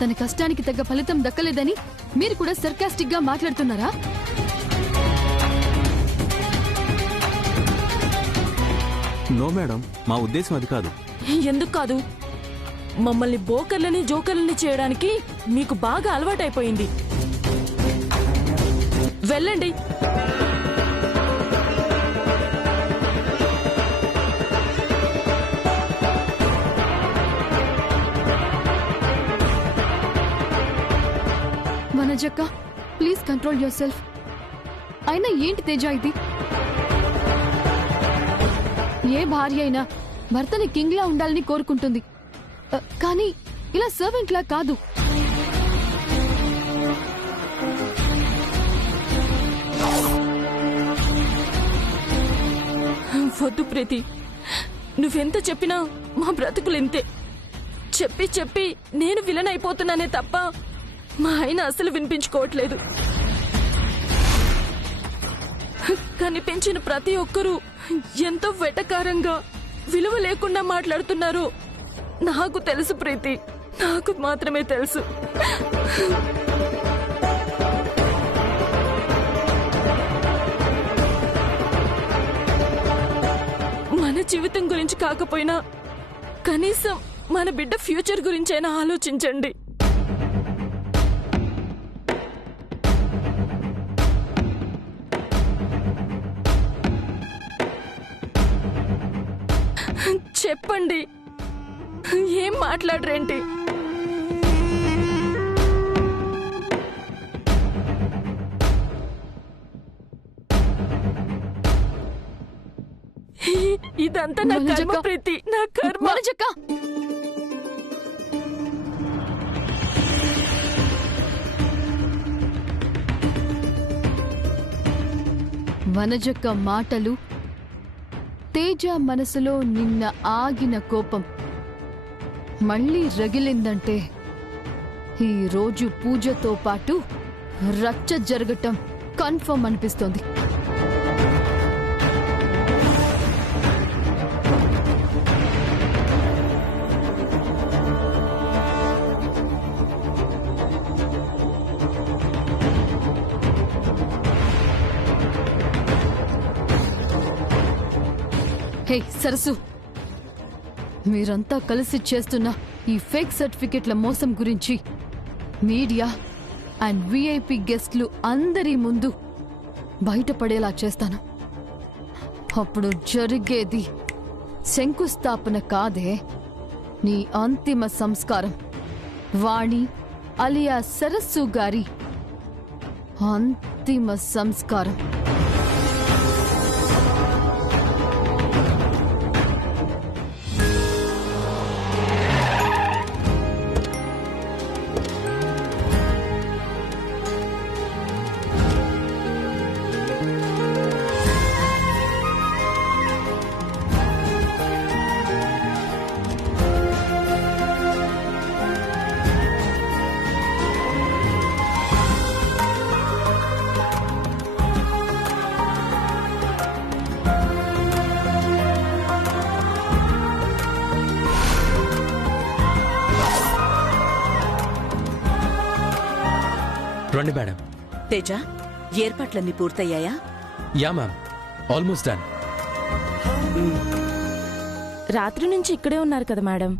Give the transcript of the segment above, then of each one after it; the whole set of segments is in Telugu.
తన కష్టానికి తగ్గ ఫలితం దక్కలేదని మీరు కూడా సర్కాస్టిక్ గా మాట్లాడుతున్నారా? నో మేడం, మా ఉద్దేశం అది కాదు. ఎందుకు కాదు? మమ్మల్ని బోకర్లని జోకర్లని చేయడానికి మీకు బాగా అలవాటైపోయింది. వెళ్ళండి. వనజక్క, ప్లీజ్ కంట్రోల్ యువర్ సెల్ఫ్. అయినా ఏంటి తేజ ఇది? ఏ భార్య అయినా భర్తని కింగ్ లా ఉండాలని కోరుకుంటుంది, కానీ ఇలా సర్వెంట్ లా కాదు. వద్దు ప్రీతి, నువ్వెంత చెప్పినా మా బ్రతుకులు ఇంతే. చెప్పి చెప్పి నేను విలన్ అయిపోతున్నానే తప్ప మా ఆయన అసలు వినిపించుకోవట్లేదు. కనిపించిన ప్రతి ఒక్కరూ ఎంతో వెటకారంగా విలువ లేకుండా మాట్లాడుతున్నారు. నాకు తెలుసు ప్రీతి, నాకు మాత్రమే తెలుసు. మన జీవితం గురించి కాకపోయినా కనీసం మన బిడ్డ ఫ్యూచర్ గురించైనా ఆలోచించండి. చెప్పండి, ఏం మాట్లాడరేంటి? ఇదంతా నా కర్మ ప్రీతి, నా కర్మ. వనజక్క, వనజక్క మాటలు, తేజ మనసులో నిన్న ఆగిన కోపం మళ్ళీ రగిలిందంటే ఈ రోజు పూజతో పాటు రచ్చ జరగటం కన్ఫర్మ్ అనిపిస్తోంది. హే సరసు, మీరంతా కలిసి చేస్తున్న ఈ ఫేక్ సర్టిఫికెట్ల మోసం గురించి మీడియా అండ్ విఐపి గెస్ట్లు అందరి ముందు బయటపడేలా చేస్తాను. అప్పుడు జరిగేది శంకుస్థాపన కాదే, నీ అంతిమ సంస్కారం. వాణి అలియా సరస్సు గారి అంతిమ సంస్కారం. రండి మేడం. తేజ, ఏర్పాట్లన్నీ పూర్తయ్యాయా? Yeah ma'am, almost done. రాత్రి నుంచి ఇక్కడే ఉన్నారు కదా మేడం,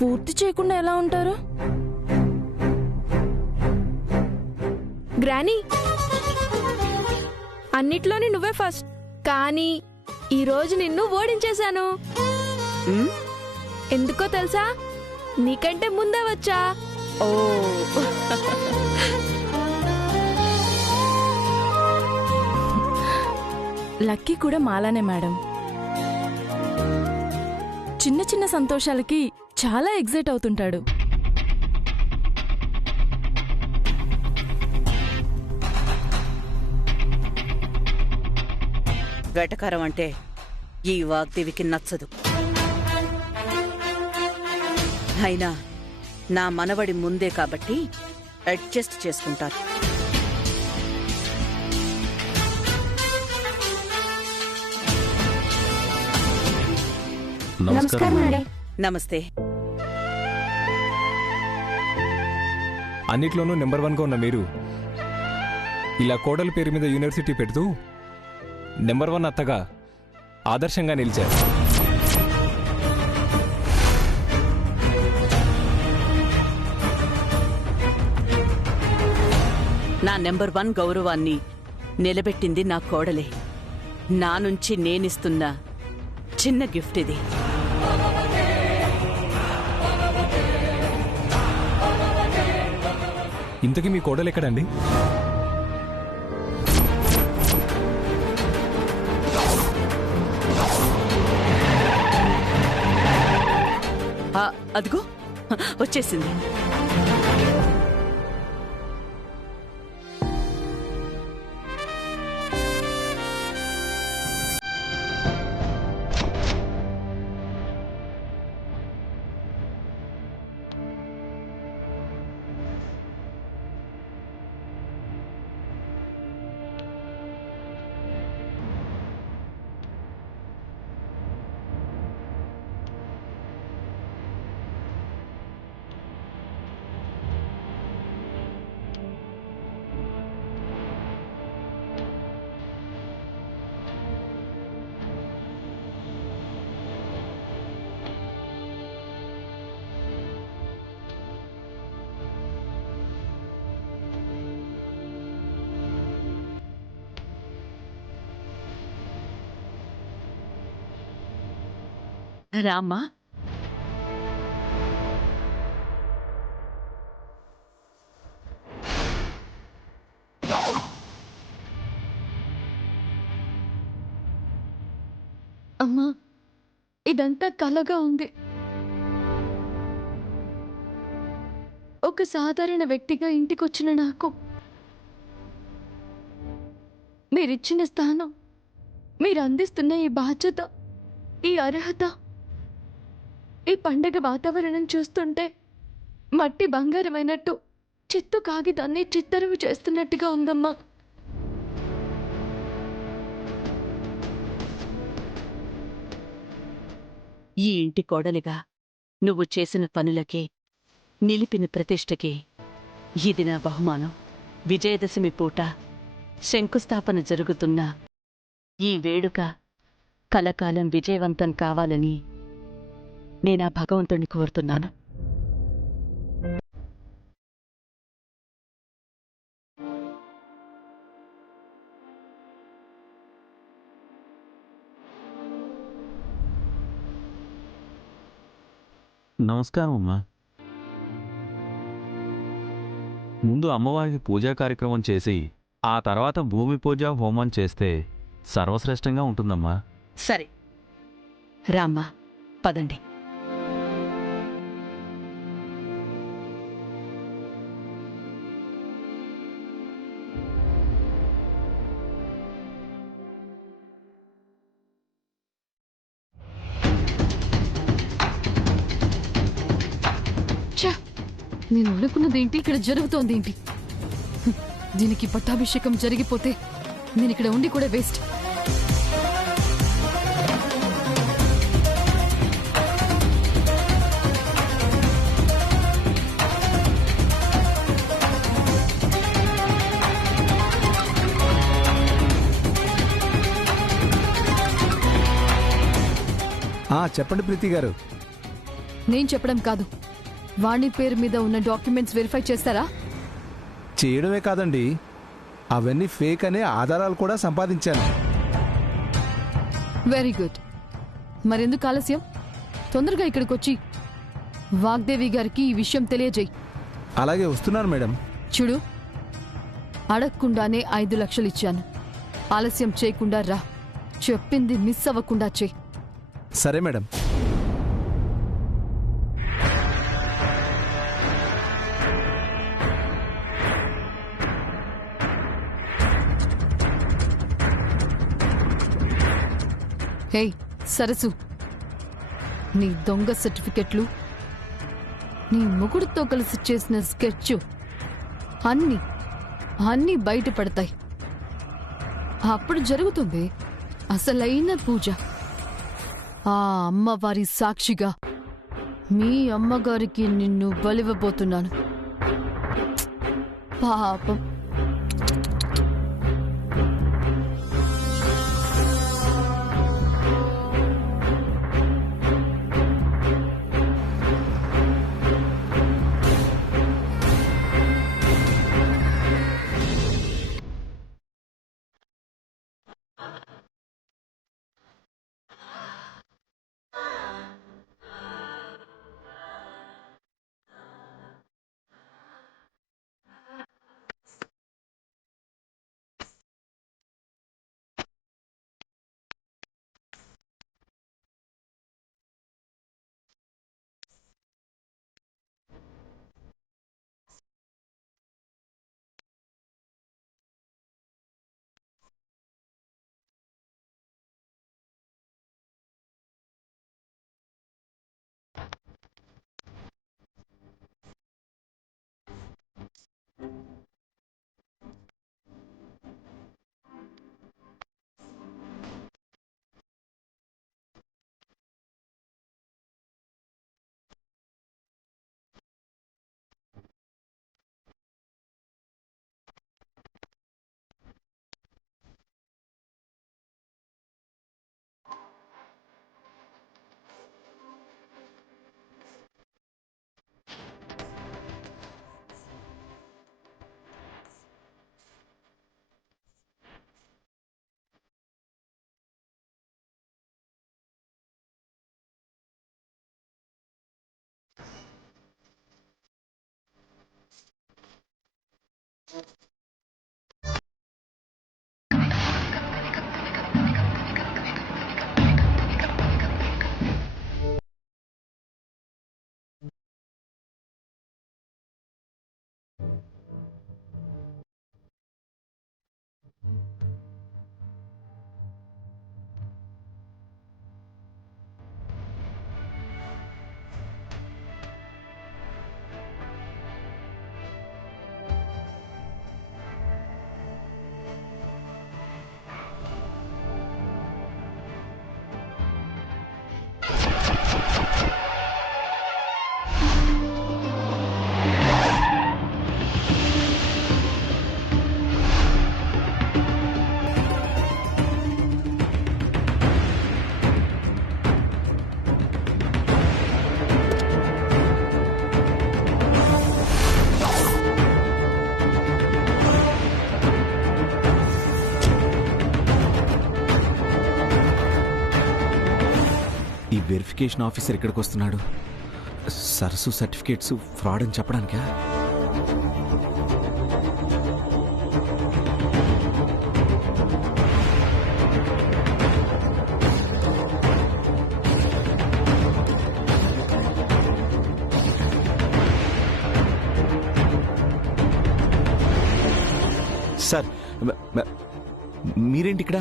పూర్తి చేయకుండా ఎలా ఉంటారు? గ్రానీ, అన్నిట్లోని నువ్వే ఫస్ట్, కానీ ఈరోజు నిన్ను ఓడించేశాను. ఎందుకో తెలుసా? నీకంటే ముందే వచ్చా. ఓ, లక్కీ కూడా మాలానే మేడం. చిన్న చిన్న సంతోషాలకి చాలా ఎగ్జైట్ అవుతుంటాడు. వేటకారం అంటే ఈ వాగ్దేవికి నచ్చదు. అయినా నా మనవడి ముందే కాబట్టి అడ్జస్ట్ చేసుకుంటారు. నమస్కారం. నమస్తే. అన్నిట్లోనూ నెంబర్ 1గా ఉన్న మీరు ఇలా కోడల పేరు మీద యూనివర్సిటీ పెడుతూ నెంబర్ 1 అత్తగా ఆదర్శంగా నిలిచారు. నా నెంబర్ 1 గౌరవాన్ని నిలబెట్టింది నా కోడలే. నా నుంచి నేనిస్తున్న చిన్న గిఫ్ట్ ఇది. ఇంతకీ మీ కోడలు ఎక్కడండి? అదిగో వచ్చేసింది. రామ్మా. అమ్మా, ఇదంతా కలగా ఉంది. ఒక సాధారణ వ్యక్తిగా ఇంటికొచ్చిన నాకు మీరిచ్చిన స్థానం, మీరు అందిస్తున్న ఈ బాధ్యత, ఈ అర్హత, ఈ పండగ వాతావరణం చూస్తుంటే మట్టి బంగారమైనట్టు చిత్తు కాగితాన్ని చిత్తరువు చేస్తున్నట్టుగా ఉందమ్మా. ఈ ఇంటి కోడలిగా నువ్వు చేసిన పనులకే, నిలిపిన ప్రతిష్టకి ఇది నా బహుమానం. విజయదశమి పూట శంకుస్థాపన జరుగుతున్న ఈ వేడుక కలకాలం విజయవంతం కావాలని నేనా భగవంతుణ్ణి కోరుతున్నాను. నమస్కారం అమ్మా. ముందు అమ్మవారికి పూజా కార్యక్రమం చేసి ఆ తర్వాత భూమి పూజ హోమం చేస్తే సర్వశ్రేష్టంగా ఉంటుందమ్మా. సరే రామ్మా, పదండి. నేను అనుకున్నది ఏంటి, ఇక్కడ జరుగుతోంది ఏంటి? దీనికి పట్టాభిషేకం జరిగిపోతే నేను ఇక్కడ ఉండి కూడా వేస్ట్. చెప్పండి ప్రీతి గారు. నేను చెప్పడం కాదు, వాణి పేరు మీద ఉన్న డాక్యుమెంట్స్ వెరిఫై చేస్తారా? చేయడమే కాదండి, అవన్నీ ఫేక్ అనే ఆధారాలు కూడా సంపాదించాను. Very good. మరెందుకు ఆలస్యం? తొందరగా ఇక్కడికి వచ్చి వాగ్దేవి గారికి ఈ విషయం తెలియజేయి. అలాగే వస్తున్నాను మేడం. చూడు, అడగకుండానే 5 లక్షలు ఇచ్చాను. ఆలస్యం చేయకుండా రా. చెప్పింది మిస్ అవ్వకుండా చెయ్యి. సరే మేడం. హే సరసు, నీ దొంగ సర్టిఫికెట్లు, నీ మొగుడుతో కలిసి చేసిన స్కెచ్ అన్నీ బయటపడతాయి. అప్పుడు జరుగుతుంది అసలైన పూజ. ఆ అమ్మవారి సాక్షిగా మీ అమ్మగారికి నిన్ను బలివ్వబోతున్నాను. పాపం. ఈ వెరిఫికేషన్ ఆఫీసర్ ఇక్కడికి వస్తున్నాడు. సరస్సు సర్టిఫికేట్స్ ఫ్రాడ్ అని చెప్పడానికా? సార్ మీరేంటి ఇక్కడ?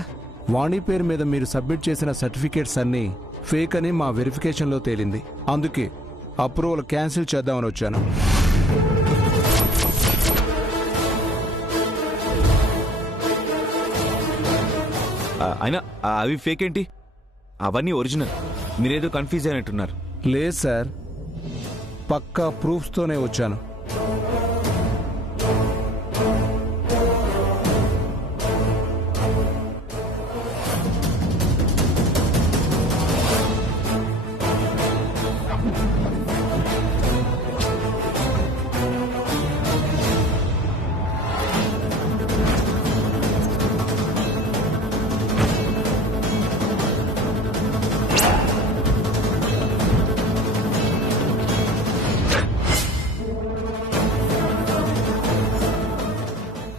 వాణి పేరు మీద మీరు సబ్మిట్ చేసిన సర్టిఫికేట్స్ అన్నీ ఫేక్ అని మా వెరిఫికేషన్లో తేలింది. అందుకే అప్రూవల్ క్యాన్సిల్ చేద్దామని వచ్చాను. అయినా అవి ఫేక్ ఏంటి? అవన్నీ ఒరిజినల్. మీరేదో కన్ఫ్యూజ్ అయినట్టున్నారు. లేదు సార్, పక్కా ప్రూఫ్స్తోనే వచ్చాను.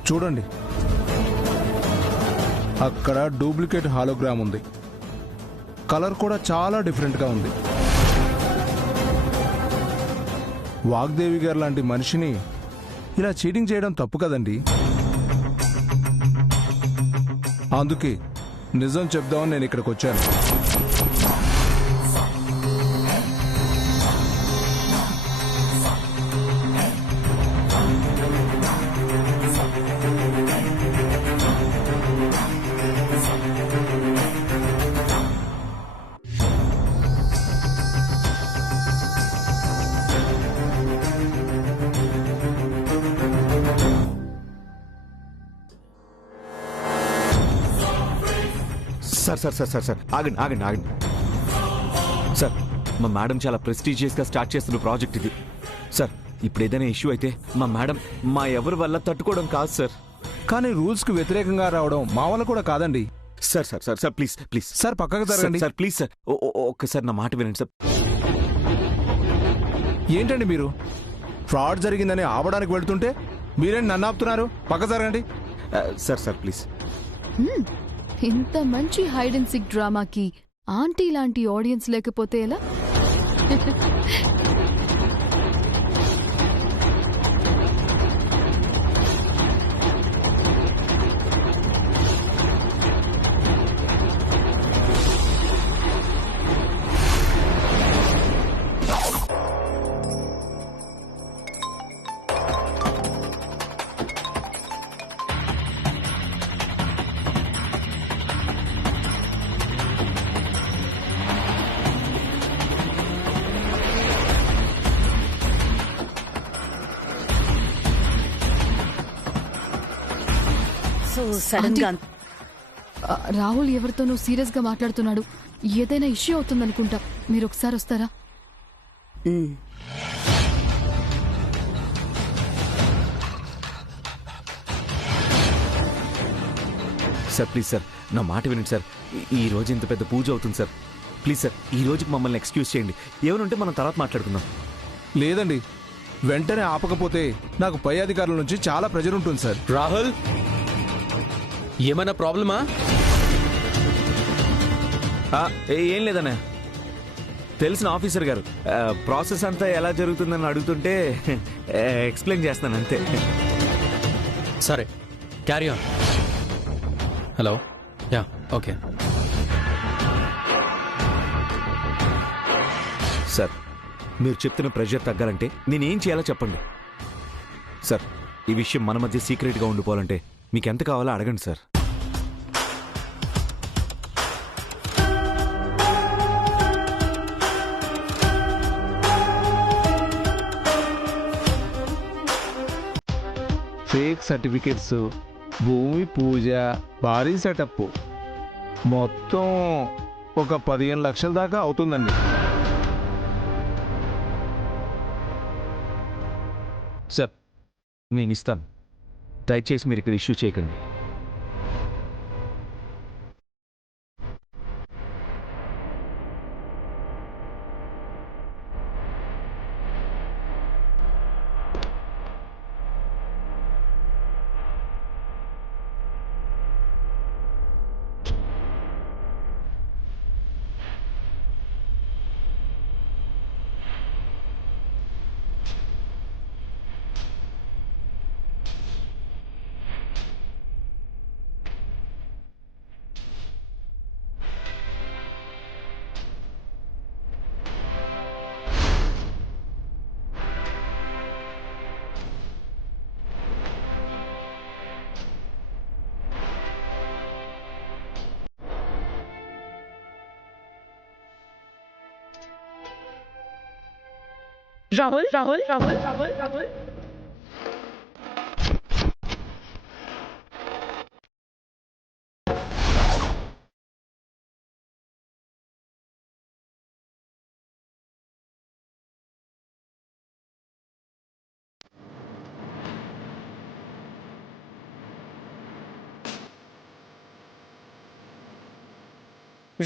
చూడండి, అక్కడ డూప్లికేట్ హాలోగ్రామ్ ఉంది. కలర్ కూడా చాలా డిఫరెంట్గా ఉంది. వాగ్దేవి గారు లాంటి మనిషిని ఇలా చీటింగ్ చేయడం తప్పు కదండి. అందుకే నిజం చెప్దామని నేను ఇక్కడికి వచ్చాను. Sir sir sir sir sir ఆగండి ఆగండి ఆగండి సార్, మా మేడం చాలా ప్రెస్టీజియస్గా స్టార్ట్ చేస్తున్న ప్రాజెక్ట్ ఇది. సార్ ఇప్పుడు ఏదైనా ఇష్యూ అయితే మా మేడం మా ఎవరి వల్ల తట్టుకోవడం కాదు సార్. కానీ రూల్స్కి వ్యతిరేకంగా రావడం మా వల్ల కూడా కాదండి. Sir sir sir sir please please sir పక్కకు జరగండి. సార్ ప్లీజ్ సార్ ఒక్కసారి నా మాట వినండి సార్. ఏంటండి మీరు ఫ్రాడ్ జరిగిందని ఆపడానికి వెళ్తుంటే మీరేంటి నన్ను ఆపుతున్నారు? పక్క జరగండి. Sir sir please. ఇంత మంచి హైడ్ అండ్ సిక్ డ్రామాకి ఆంటీ లాంటి ఆడియన్స్ లేకపోతే ఎలా? సో సడన్ గా రాహుల్ ఎవరితోనో సీరియస్ గా మాట్లాడుతున్నాడు. ఏదైనా ఇష్యూ అవుతుందనుకుంటా. మీరు ఒకసారి వస్తారా? సార్ ప్లీజ్ సార్ నా మాట వినండి సార్. ఈ రోజు ఇంత పెద్ద పూజ అవుతుంది సార్. ప్లీజ్ సార్ ఈ రోజుకి మమ్మల్ని ఎక్స్క్యూజ్ చేయండి. ఏమనుంటే మనం తర్వాత మాట్లాడుకుందాం. లేదండి, వెంటనే ఆపకపోతే నాకు పై అధికారుల నుంచి చాలా ప్రెజర్ ఉంటుంది సార్. రాహుల్, ఏమైనా ప్రాబ్లమా? ఏం లేదన్నా, తెలిసిన ఆఫీసర్ గారు ప్రాసెస్ అంతా ఎలా జరుగుతుందని అడుగుతుంటే ఎక్స్ప్లెయిన్ చేస్తాను అంతే. సరే, carry on. Hello, yeah, okay. Sir మీరు చెప్తున్న ప్రెషర్ తగ్గాలంటే నేనేం చేయాలో చెప్పండి. సార్ ఈ విషయం మన మధ్య సీక్రెట్గా ఉండిపోవాలంటే మీకు ఎంత కావాలో అడగండి సార్. ఫేక్ సర్టిఫికెట్స్, భూమి పూజ, భారీ సెటప్ మొత్తం ఒక 15 లక్షల దాకా అవుతుందండి. సార్ నేను ఇస్తాను, దయచేసి మీరు ఇక్కడ ఇష్యూ చేయకండి. రాహుల్ రాహుల్ రాహుల్ రాహుల్ రాహుల్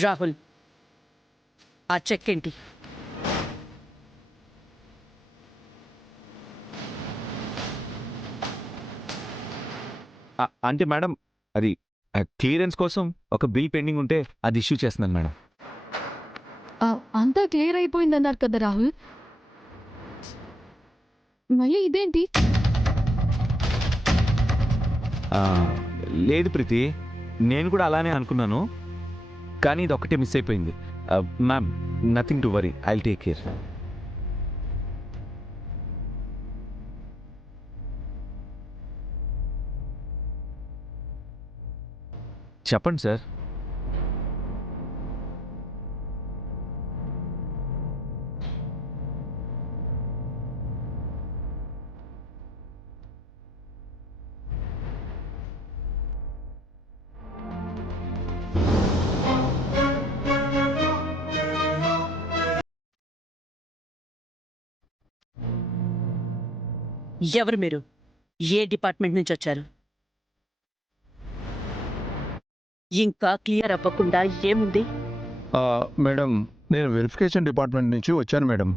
రాహుల్ ఆ చెక్ ఏంటి? అంటే మేడం అది క్లియరెన్స్ కోసం ఒక బిల్ పెండింగ్ ఉంటే అది ఇష్యూ చేస్తున్నాను మేడం. అంతా క్లియర్ అయిపోయిందన్నారు కదా రాహుల్, మళ్ళీ ఇదేంటి? లేదు ప్రీతి, నేను కూడా అలానే అనుకున్నాను, కానీ ఇది ఒక్కటే మిస్ అయిపోయింది. Ma'am nothing to worry, I will take care. చెప్పండి సార్. ఎవరు మీరు? ఏ డిపార్ట్మెంట్ నుంచి వచ్చారు? ఇంకా క్లియర్ అవ్వకుండా ఏముంది? మేడం, నేను వెరిఫికేషన్ డిపార్ట్మెంట్ నుంచి వచ్చాను మేడం.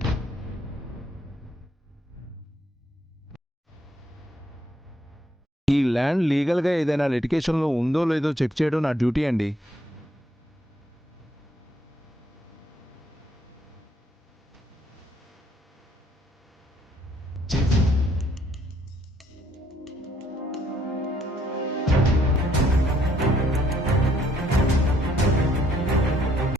ఈ ల్యాండ్ లీగల్గా ఏదైనా లిటికేషన్లో ఉందో లేదో చెక్ చేయడం నా డ్యూటీ అండి.